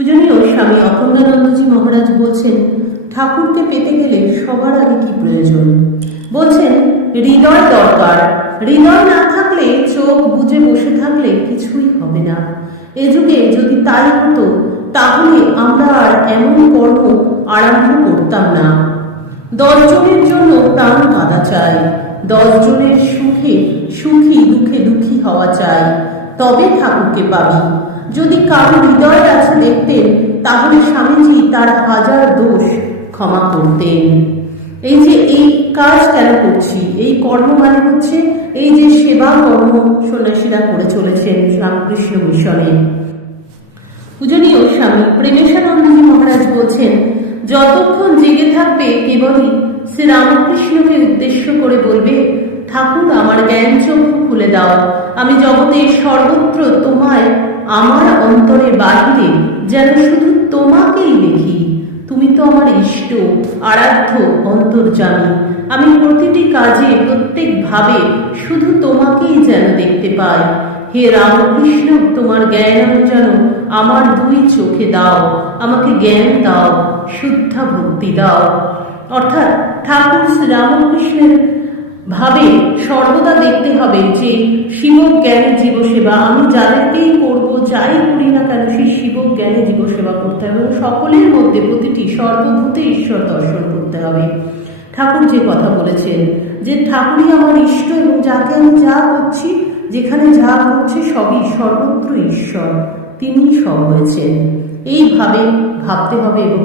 পূজনীয় স্বামী অখণ্ডানন্দজি মহারাজ বলছেন, ঠাকুরকে পেতে গেলে সবার আগে কি প্রয়োজন? বলছেন, হৃদয় দরকার। হৃদয় না থাকলে, চোখ বুজে বসে থাকলে কিছুই হবে না। এ যুগে যদি তাই হতো, তাহলে আমরা আর এমন কর্ম আরম্ভ করতাম না। 10 জনের জন্য প্রাণ কাঁদা চাই, 10 জনের সুখে সুখী, দুঃখে দুঃখী হওয়া চাই, তবে ঠাকুরকে পাবি। যদি কারো হৃদয় আছে দেখতেন, তাহলে স্বামীজি তার 1000 দোষ ক্ষমা করতেন। এই যে এই কাজ কেন করছি, এই কর্ম মানে হচ্ছে এই যে সেবা কর্ম সন্ন্যাসীরা করে চলেছেন রামকৃষ্ণ মিশনে। পূজনীয় স্বামী প্রেমেশানন্দজি মহারাজ বলছেন, যতক্ষণ জেগে থাকবে কেবলই শ্রী রামকৃষ্ণকে উদ্দেশ্য করে বলবে, ঠাকুর আমার জ্ঞান চক্ষু খুলে দাও, আমি জগতের সর্বত্র তোমায়, আমার অন্তরে বাহিরে যেন শুধু তোমাকেই দেখি। তুমি তো আমার ইষ্ট, আরাধ্য, অন্তর্যামী। আমি প্রতিটি কাজে, প্রত্যেক ভাবে শুধু তোমাকেই যেন দেখতে পাই। হে রামকৃষ্ণ, তোমার জ্ঞান যেন আমার 2 চোখে দাও, আমাকে জ্ঞান দাও, শুদ্ধা ভক্তি দাও। অর্থাৎ ঠাকুর শ্রী রামকৃষ্ণের ভাবে সর্বদা দেখতে হবে যে শিব জ্ঞানে জীবসেবা। আমি যাদেরকেই করবো, যাই করি না কেন, সেই শিব জ্ঞানে জীবসেবা করতে হবে এবং সকলের মধ্যে প্রতিটি সর্বভূতে ঈশ্বর দর্শন করতে হবে। ঠাকুর যে কথা বলেছেন যে ঠাকুরই আমার ইষ্ট এবং যাকে আমি যা করছি, যেখানে যা হচ্ছে সবই সর্বত্র ঈশ্বর, তিনি সব হয়েছেন। এইভাবে ভাবতে হবে এবং